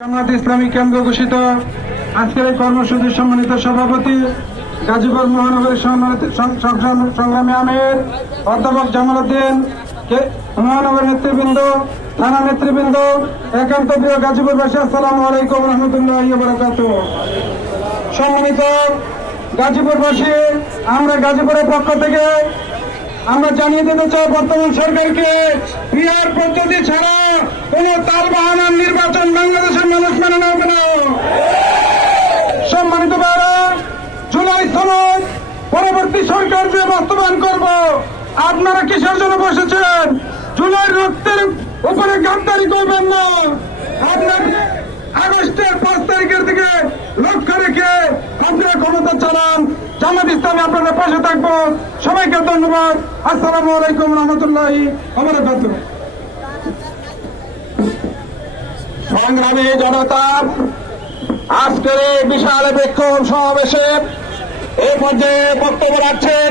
জামায়াত ইসলামী কেন্দ্র ঘোষিত আজকের এই কর্মসূচির সম্মানিত সভাপতি গাজীপুর মহানগরীর সংগ্রামী আমির অধ্যাপক জামাল উদ্দিন, মহানগর নেতৃবৃন্দ, থানা নেতৃবৃন্দ, একান্ত প্রিয় গাজীপুরবাসী, আসসালামু আলাইকুম রহমতুল্লাহি ওয়া বারাকাতুহু। সম্মানিত গাজীপুরবাসী, আমরা গাজীপুরের পক্ষ থেকে আমরা জানিয়ে দিতে চাই, বর্তমান সরকারকে পিআর পদ্ধতি ছাড়া কোন তালবাহানার নির্বাচন বাংলাদেশের মানুষ মেনে নেবে না। সম্মানিত ভাইরা, জুলাই সনদ পরবর্তী সরকার যে বাস্তবায়ন করব, আপনারা কিসের জন্য বসেছেন? জুলাই রক্তের উপরে গাদ্দারি করবেন না। আপনার আগস্টের 5 তারিখের দিকে লক্ষ্য রেখে আপনারা ক্ষমতা চালান। জামায়াত ইসলামী আপনাদের পাশে থাকবো। সবাইকে ধন্যবাদ। আসসালামু আলাইকুম রহমতুল্লাহি ওয়া বারাকাতুহু। সংগ্রামী জনতা, আজকের এই বিশাল বিক্ষোভ সমাবেশে এই পর্যায়ে বক্তব্য রাখছেন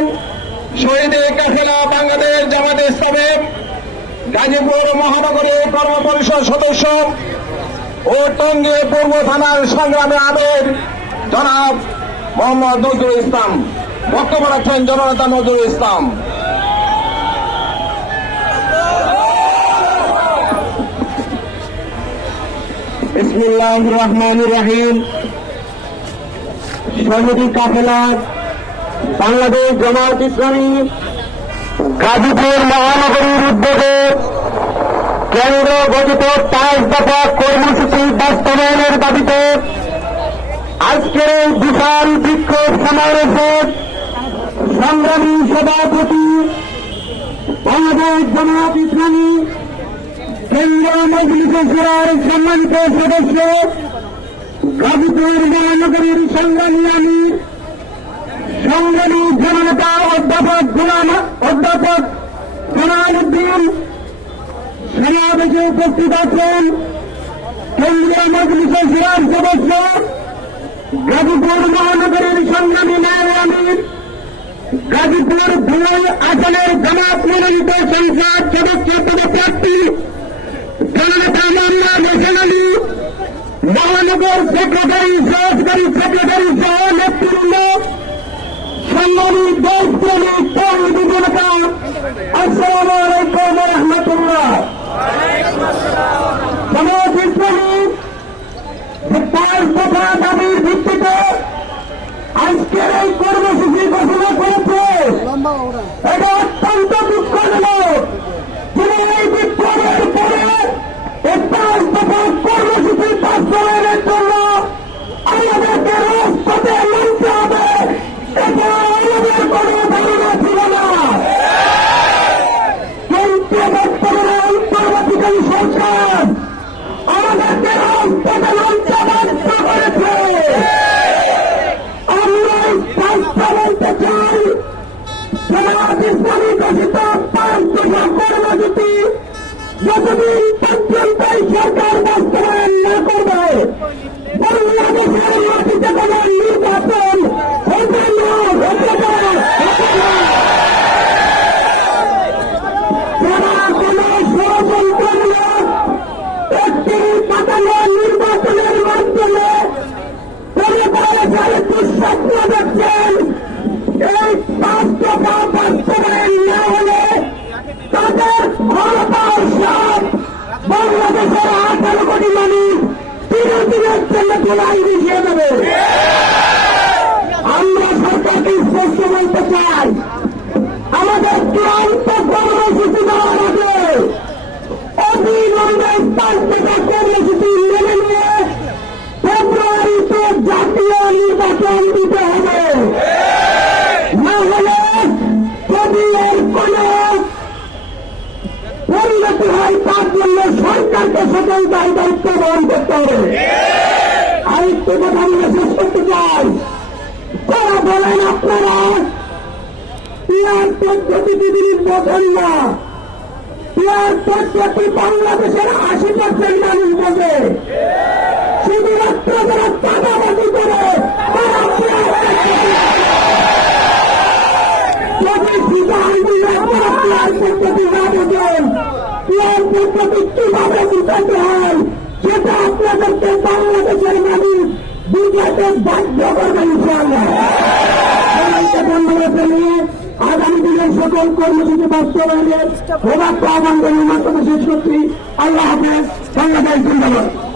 শহীদে কাফেলা বাংলাদেশ জামায়াতে ইসলামী গাজীপুর মহানগরী কর্ম পরিষদ সদস্য ও টঙ্গী পূর্ব থানার সংগ্রামী আমির জনাব মোহাম্মদ নজরুল ইসলাম। বক্তব্য রাখছেন জননেতা নজরুল ইসলাম। বিসমিল্লাহির রহমানির রহিম। শহীদী কাফেলা বাংলাদেশ জামায়াত ইসলামী গাজীপুর মহানগরীর উদ্যোগে কেন্দ্র ঘোষিত 5 দফা কর্মসূচি বাস্তবায়নের দাবিতে আজকের এই বিশাল বিক্ষোভ সমাবেশে সংগ্রামী সভাপতি বাংলাদেশ জামায়াত ইসলামী কেন্দ্রীয় মজলিসে শুরার সম্মানিত সদস্য গাজীপুর মহানগরীর সংগ্রামী আমির সংগ্রামী জননেতা অধ্যাপক জামাল উদ্দিন, সমাবেশে উপস্থিত আছেন কেন্দ্রীয় মজলিসে শুরার সদস্য গাজীপুর মহানগরীর সংগ্রামী নায়েব আমির, গাজীপুর 2 আসনের জামাত মনোনীত সংসদ সদস্য পদপ্রার্থী জননেতা মোহাম্মদ হোসেন আলী, মহানগর সেক্রেটারি, সহকারী সেক্রেটারি সহ নেতৃবৃন্দ, সংগ্রামী দেশপ্রেমিক তরুণ জনতা, আসসালামু আলাইকুম রহমতুল্লাহ। জামায়াত ইসলামী 5 দফা দাবির ভিত্তিতে আজকের এই কর্মসূচি ঘোষণা করেছে। এটা অত্যন্ত দুঃখজনক। যিনি এই বিপ্লবের পরে এই 5 দফা কর্মসূচি বাস্তবায়নের জন্য আমাদেরকে রাজপথে নামতে হবে, এটা আমাদের কোনো ধারণা ছিল না। কিন্তু বর্তমানে অন্তর্বর্তীকালীন সরকার আমাদেরকে রাজপথে নামতে বাধ্য করেছে। আমরা বার্তা বলতে চাই, জামায়াত ইসলামী ঘোষিত 5 দফা কর্মসূচি যতদিন পর্যন্ত এই সরকার বাস্তবায়ন না করবে, বাংলাদেশের মাটিতে কোন নির্বাচন হবে না, হবে না, হবে না। যারা কোন ষড়যন্ত্রমূলক একটি পাতানো নির্বাচনের মাধ্যমে পরিবারের দুঃস্বপ্ন দেখছেন, এই 5 দফা বাস্তবায়ন না হলে তাদের ক্ষমতার সাথ বাংলাদেশের 18 কোটি মানুষ চিরদিনের জন্য ধুলাই মিশিয়ে দেবে। আমরা সরকারকে স্পষ্ট বলতে চাই, আমাদের চূড়ান্ত কর্মসূচি দেওয়ার আগে অবিলম্বে 5 দফা কর্মসূচি মেনে নিয়ে ফেব্রুয়ারিতে জাতীয় নির্বাচন দিতে হবে। না হলে যদি এর কোন পরিণতি হয়, তার জন্য সরকারকে সকল দায়িত্ব বহন করতে হবে। আরেকটি কথা আমরা শেষ করতে চাই, যারা বলেন আপনারা পিআর পদ্ধতি বিধির বোঝেন না, পিআর পদ্ধতি বাংলাদেশের 80% মানুষ বোঝে। শুধুমাত্র যারা চাঁদাবাজি করে তারা যদি আপনারা পিআর পদ্ধতি না বোঝেন, পিআর পদ্ধতি কিভাবে বিচারতে হয় সেটা আপনাদেরকে বাংলাদেশের মানুষ বুঝাতে বাধ্য করবেন ইনশাআল্লাহ। সবাইকে ধন্যবাদ জানিয়ে আগামী দিনের সকল কর্মসূচি বাস্তবায়নের প্রভাব আহ্বান করে মাধ্যমে শেষ করছি। আল্লাহ হাফেজ। বাংলাদেশ জিন্দাবাদ।